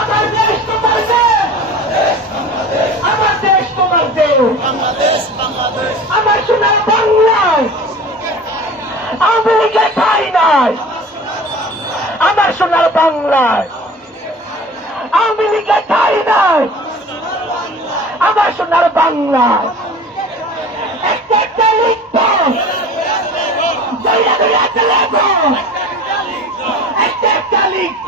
আমার দেশ তোমার দেশ, আমার দেশ তোমার দেশ, আমার সোনার বাংলায় আওয়ামী লীগের ঠাঁই নাই। আমার সোনার বাংলায় আওয়ামী লীগের ঠাঁই নাই। আমার সোনার বাংলায় একটা একটা লিখবো, একটা একটা লিখবো।